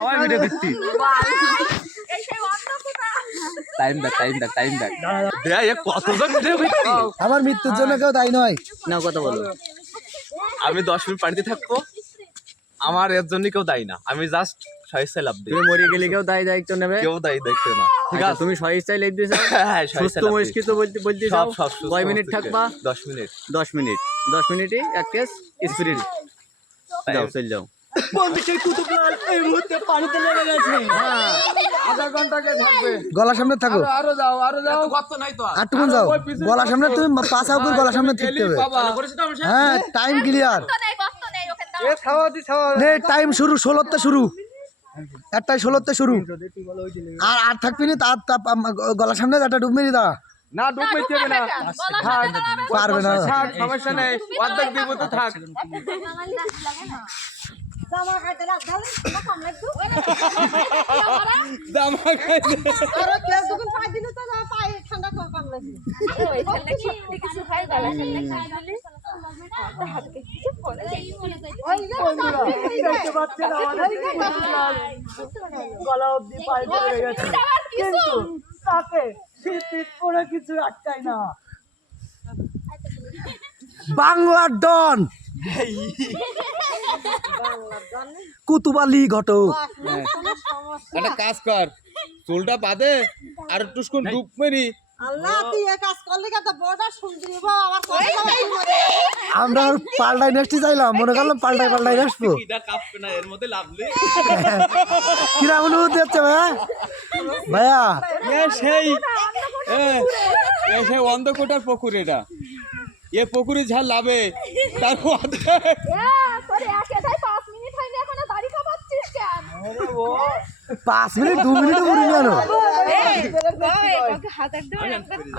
সবাই ভিডিও দেখছি। টাইম দেখ কতজন ভিডিও দেখছি। আমার মৃত্যুর জন্য কেউ দায়ী নয়। না কথা বলো। আমি 10 মিনিট পানিতে থাকবো, আমার এর জন্য কেউ দায়ী না। আমি জাস্ট স্বেচ্ছায় লাভ দিই। তুমি মরে গেলে কেউ দায়িত্ব নেবে? কেউ দায়ী দেখবে না। ঠিক আছে, তুমি স্বেচ্ছায় লাভ দিছো? হ্যাঁ, সুস্থ মস্কিত বলতে চাও? কয় মিনিট থাকবা? 10 মিনিট। 10 মিনিট। 10 মিনিটে এক কেস স্পিরিট যাও, চল যাও। বন্ধু কুতুবলাল এই মুহূর্তে পানিতে লেগে গেছে। আধা ঘন্টাকে থাকবে। গলার সামনে থাকো। আরো যাও। কত নাই তো। আটটুকুন যাও। গলার সামনে তুমি পাছাও করে গলার সামনে থাকতে হবে। হ্যাঁ, টাইম ক্লিয়ার। নে টাইম শুরু 16তে শুরু। একটাই 16তে শুরু। আর থাকবি না তার গলার সামনে একটা ডুব মেরে দা। না ডুব মেরতে হবে না। পারবে না। সমস্যা নেই, অর্ধেক দিব তো থাক। জামা খাইতে রাখ ঢালে না কম লাগতো জামা খাইতে আর কেউ যখন পাই দিল তো না পাই ঠান্ডা কম লাগছে ওই ঠান্ডা কি কিছু খাই গলা ঠান্ডা খাই দিলে হাত কিছু পড়ে ওই দেখতে পাচ্ছেন গলা অবধি পাই পড়ে গেছে, কিন্তু তাকে শীত পড়ে কিছু আটকায় না। বাংলার ডন কুতুবালি ঘটক। একটা কাজ কর, চুলটা বাঁধে আর টুসকুন ডুব মেরি। আল্লাহ তুই এই কাজ করলি কত বড় সুন্দরী বাবা আমার কথা আমরা পাল্টাই নেক্সট চাইলাম, মনে করলাম পাল্টাই আসবো। এটা কাঁপবে না, এর মধ্যে লাভলি। কিরম অনুভূতি হচ্ছে ভাইয়া? সেই অন্ধকোটার পুকুর, এটা এ পুকুরে যা লাভে তার মধ্যে 5 মিনিট 2 মিনিট উড়ে গেল।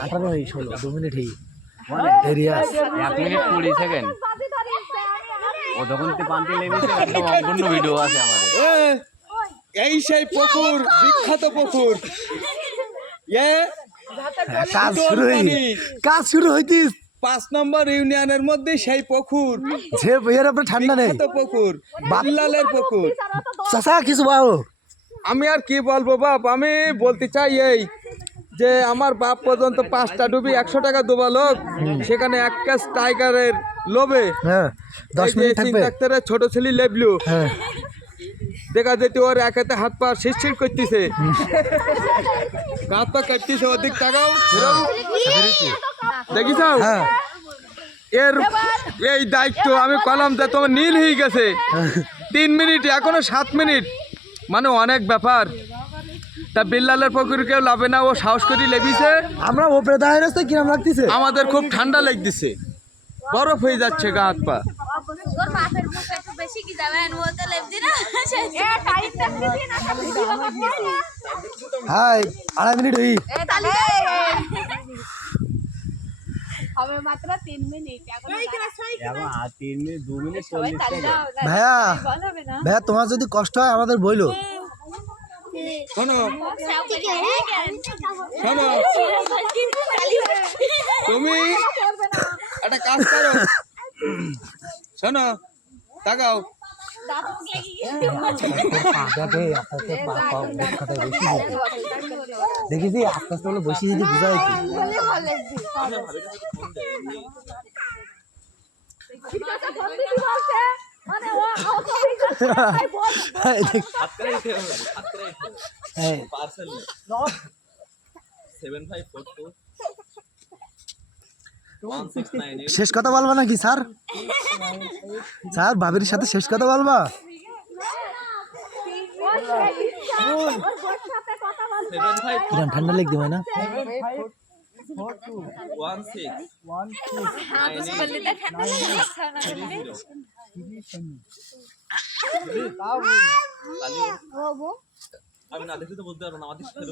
18 16 2 মিনিট এরিয়া 1 মিনিট 20 সেকেন্ড। ও যখন পান্তি লেগেছে একদম সম্পূর্ণ ভিডিও আছে আমাদের। এই সেই পুকুর, বিখ্যাত পুকুর। কাজ শুরু হইতিস 5 নম্বর ইউনিয়নের মধ্যে সেই পুকুর, যে এর উপরে ঠান্ডা নেই। বিখ্যাত পুকুর, বাবলালের পুকুর। চাচা কিছু বাও। আমি আর কি বলবো বাপ, আমি বলতে চাই এই যে আমার বাপ পর্যন্ত 5টা ডুবি 100 টাকা ডুবালো, সেখানে এক কাজ টাইগারের লোভে। হ্যাঁ 10 মিনিট থাকবে। ডাক্তারের ছোট ছেলে লেবলু হ্যাঁ দেখা যেতে ওর এক হাতে হাত পা শিরশির করতেছে, হাত পা কাটতেছে। ওদিক তাকাও, দেখিস হ্যাঁ এর এই দায়িত্ব আমি কলাম যে তোমার নীল হয়ে গেছে 3 মিনিট, এখনো 7 মিনিট, মানে অনেক ব্যাপার। তা বিল্লালের পুকুর কেউ লাভে না, ও সাহস করে লেবিছে। আমরা ওপরে দাঁড়িয়ে রাস্তায় কিরম লাগতেছে? আমাদের খুব ঠান্ডা লাগতেছে, বরফ হয়ে যাচ্ছে গা হাত পা। ওর বাপের মুখ একটু বেশি কি যাবেন বলতে লেবদি না এ টাইম দেখতে দিন না ভিডিও করতে হাই 2.5 মিনিট হই। এ তালি হবে মাত্র 3 মিনিট এখন 3 মিনিট 2 মিনিট সবাই তালি দাও ভাইয়া বলবে না ভাইয়া তোমার যদি কষ্ট হয় আমাদের বইলো। শোনো শোনো, তুমি একটা কাজ করো, শোনো তাকাও। দেখিছি আস্তে আস্তে বলে বসে যদি বুঝা হইতি। শেষ কথা বলবা নাকি স্যার? স্যার ভাবির সাথে শেষ কথা বলবা? কিরম ঠান্ডা লেগে হয় না? আমি না দেখি তো বলতে পারবো না। আমাদের ছিল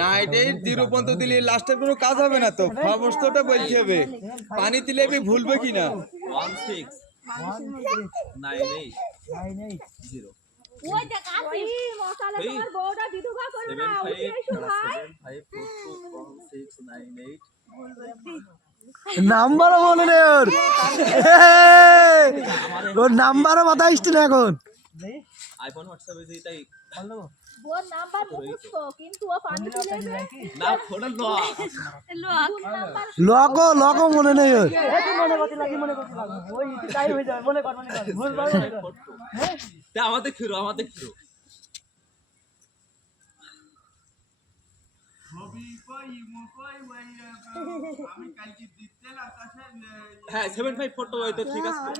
980 পর্যন্ত দিলে লাস্টের কোনো কাজ হবে না তো, সমস্তটা বলতে হবে। পানি দিলে আমি ভুলবে কিনা। 1698980 ওই দেখ আসি মশালা তোমার বউটা বিধবা করবে না ওই শুভাই 75421698 নাম্বারও মনে নেই ওর নাম্বারও মাথায় আসছে না এখন। আইফোন হোয়াটসঅ্যাপে দিই তাই ওর নাম্বার মুখস্থ কিন্তু ও পানি তুলে না ফোন লকও মনে নেই ওর। আমাদের খিরো হ্যাঁ 754 হয়তো ঠিক আছে 90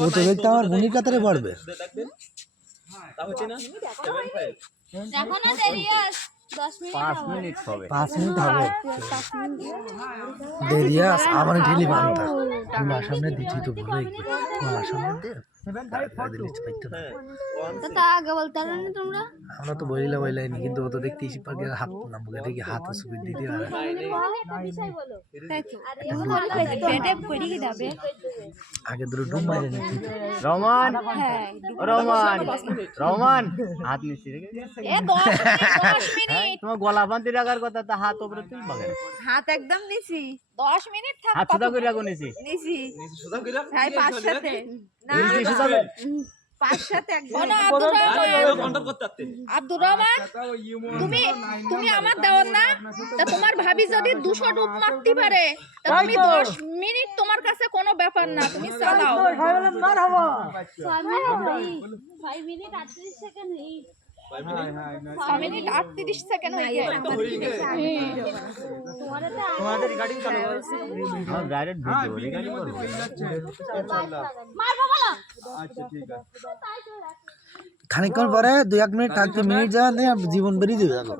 ও তো দেখতে আমার ভূমিকাতে পড়বে। দেখবেন তা হচ্ছে না 75 এখনো দেরি আছে 10 মিনিট 5 মিনিট হবে 5 মিনিট হবে দেরি আছে আমার ঢিলি বান্ধা তোমার সামনে দিচ্ছি তো ভুলে গেছি তোমার সামনে দে তো তা আগে বলতে পারো না তোমরা আমরা তো বইলাইনি কিন্তু ও তো দেখতে ইসি পার্কে হাত নামবো দেখি হাত সুবিধ দিতে পারে তাই তো আর বেডে পড়ি কি যাবে আগে দুটো ডুব মারে নিচ্ছি তো। রমান রমান হাত নিচে রেখে এ 10 মিনিট তোমার গলা বাঁধতে রাখার কথা তা হাত উপরে তুলবা কেন হাত একদম নিছি 10 মিনিট থাক হাত সুদা করে রাখো নিচে নিছি সুদা কইরা ভাই পাঁচ সাথে না পাঁচ সাথে একদম কন্টাক্ট করতে পারতেন আব্দুর রহমান তুমি আমার দেওয়ার না তা তোমার ভাবি যদি 200 ডুব মারতে পারে তা তুমি 10 মিনিট তোমার কাছে কোনো ব্যাপার না তুমি চালাও 5 মিনিট 38 সেকেন্ড হই 6 মিনিট 38 সেকেন্ড হয়ে গেছে তোমাদের রেকর্ডিং চালু আছে হ্যাঁ ডাইরেক্ট ভিডিও রেকর্ডিং করব মারবো বলো খানিকক্ষণ পরে 2-1 মিনিট থাকতে মিনিট যাওয়া নেই জীবন বেরিয়ে যাবে এখন।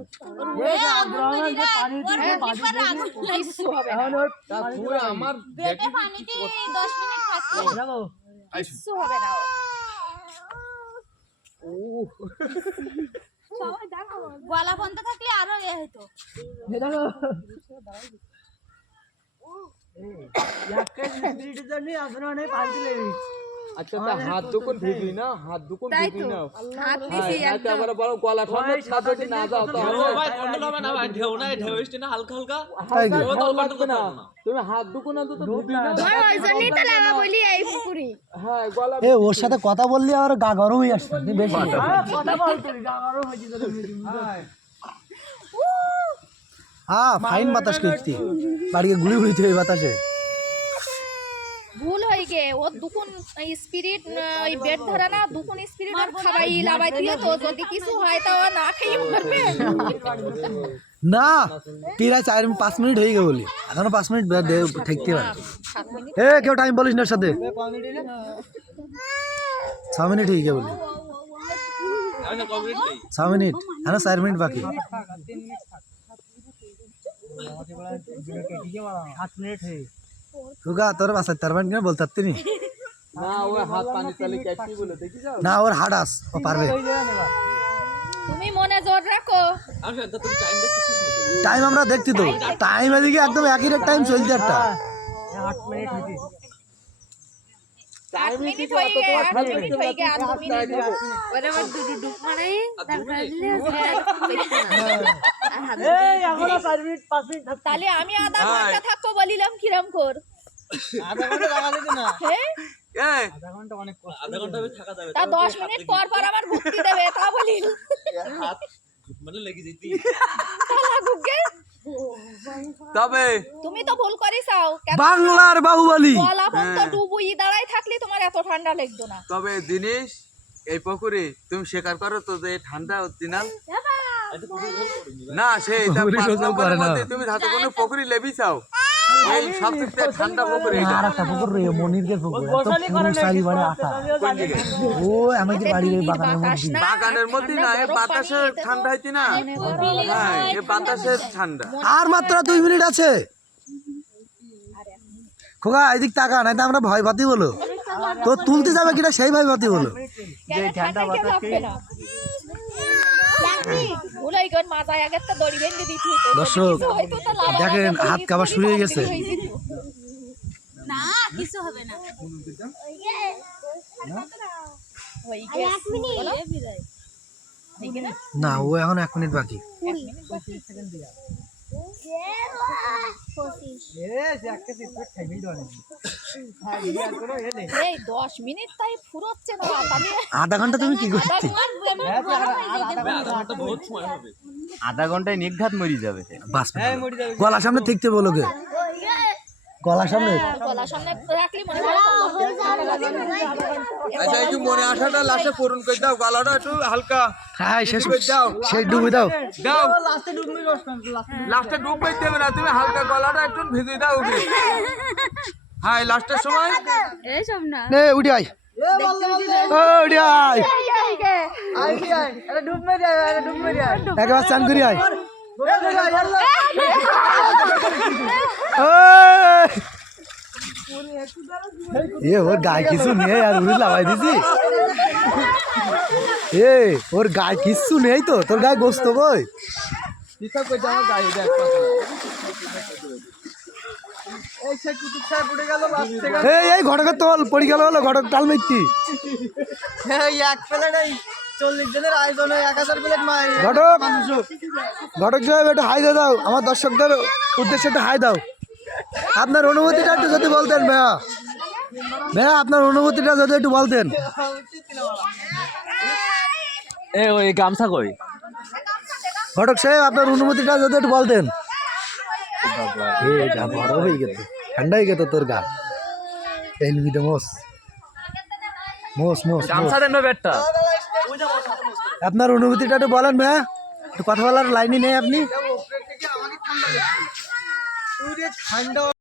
আমার বেডে পানিতে 10 মিনিট থাকতে কিছু হবে না সবাই দেখো গলা বন্ধ থাকলে আরো এ হতো আচ্ছা তা হাত দুকুন ভিজি না হাত দুকুন ভিজি না হাত নিছি আচ্ছা আবার বড় গলা ঠান্ডা সাথে না যাও তো ভাই কন্ট্রোল হবে না ভাই ঢেউ স্টে না হালকা তাই কি? লাগবে না তুমি হাত দুকুন তো ভিজি না ওই জন্যই তো লাগা বলি এই পুকুরি হ্যাঁ গলা এ ওর সাথে কথা বললি আর গা গরম হয়ে আসছে তুই বেশি হ্যাঁ ফাইন বাতাস করছি বাড়িতে গুলি হইতে ওই বাতাসে ভুল হয়ে গে ও দুকুন স্পিরিট ওই বেড ধরে না দুকুন স্পিরিট আর খাবাই লাবাই দিয়ে তো যদি কিছু হয় তা ও না খেয়ে মরবে না তিরা 4-5 মিনিট হয়ে গেল বলি এখনো 5 মিনিট থাকতে পারে এ কেউ টাইম বলিস না ওর সাথে 6 মিনিট হয়ে গেল বলি 6 মিনিট এখনো 4 মিনিট বাকি 7 মিনিট হয়ে रुका তোর বাসায় তার মানে বলতে পারতি না ওই হাত পানি চালি কাটি বলে দেখি যাও না ওর হাড়াস ও পারবে তুমি মনে জোর রাখো আমি তো তুমি টাইম দেখছিস টাইম আমরা দেখছি তো টাইম এদিকে একদম একই টাইম চলছে একটা 8 মিনিট হয়েছে 8 মিনিট হয়ে গে 8 মিনিট হয়ে গে 8 মিনিট ওরে আমার দুডু ডুব মানে তারপর দিলে এই এখনো 4 মিনিট 5 মিনিট তাহলে আমি আধা ঘন্টা থাকবো বলিলাম কিরাম কর আধা ঘন্টা লাগা দিতে না হ্যাঁ এই আধা ঘন্টা অনেক কষ্ট আধা ঘন্টা থাকা যাবে তা 10 মিনিট পর পর আমার ভুক্তি দেবে তা বলিল হাত মানে লেগে যেতি তালা গুগে তবে তুমি তো ভুল করিসাও বাংলার বাহুবলী গলা বন্ধ ডুবুই দাঁড়াই থাকলে তোমার এত ঠান্ডা লাগতো না তবে জিনিস এই পুকুরে তুমি স্বীকার করো তো যে ঠান্ডা দিনাল না সেই তুমি ধাতু কোনো পুকুরি লেবি চাও এই সবচেয়ে ঠান্ডা পুকুর এটা আর একটা পুকুর রয়ে মনিরকে পুকুর এত পুরুষালি বাড়ি আসা ও আমাদের বাড়ির এই বাগানের মধ্যে বাগানের মধ্যে না এই বাতাসে ঠান্ডা হইতি না হ্যাঁ এই বাতাসে ঠান্ডা আর মাত্র 2 মিনিট আছে খোকা এদিক তাকা নাই তো আমরা ভয় পাতি বলো তো তুলতে যাবে কিনা সেই ভয় পাতি বলো কেন ঠান্ডা কে লাগবে না ভুলাই গন মাথায় আগে তো দড়ি বেঁধে দিতি তো দর্শক হয়তো তো লাগা দেখেন হাত কাবা শুরু হয়ে গেছে না কিছু হবে না না ও এখন 1 মিনিট বাকি। এই 10 মিনিট তাই ফুরোচ্ছে না তাহলে আধা ঘন্টা তুমি কি করতে? বহুত সময় হবে। আধা ঘন্টায় নির্ঘাত মরি যাবে সে। বাস গলা সামনে থাকতে বলো গে, গলা সামনে। গলা সামনে রাখলি মনে হয় আচ্ছা একটু মনে আশাটা লাস্টে পূরণ করে দাও, গলাটা একটু হালকা হ্যাঁ শেষ দাও শেষ ডুবে দাও। দাও লাস্টে ডুব দিতে হবে না, তুমি হালকা গলাটা একটু ভিজিয়ে দাও ওকে। হ্যাঁ লাস্টের সময় এইসব না নে উঠি আয়, ও উঠি আয়, একবার চান করি আয়। এ ওর গায়ে কিছু নেই আর উড়ি লাগাই দিছি। এ ওর গায়ে কিছু নেই তো, তোর গায়ে গোস্ত কই? হিসাব করতে আমার গায়ে দেখ এই সে কুতুব সাহেব উঠে গেল লাস্ট থেকে। এই ঘটকের তোল পড়ি গেল হলো, ঘটক টাল মিথ্যি। এই এক প্লেট 40 জনের আয়োজনে 1000 প্লেট মাই ঘটক ঘটক সাহেব একটু হাই দাও, আমার দর্শকদের উদ্দেশ্যে একটু হাই দাও। আপনার অনুভূতিটা একটু যদি বলতেন ভাইয়া, ভাইয়া আপনার অনুভূতিটা যদি একটু বলতেন। এ ওই গামছা কই? ঘটক সাহেব আপনার অনুভূতিটা যদি একটু বলতেন। এটা বড় হয়ে গেছে, ঠান্ডা হয়ে গেছে তোর গা। এই লুবিতে মোস মোস মোস গামছা দেন ব্যাটটা। আপনার অনুভূতিটা একটু বলেন ভাইয়া, একটু কথা বলার লাইনই নেই আপনি। ঠান্ডা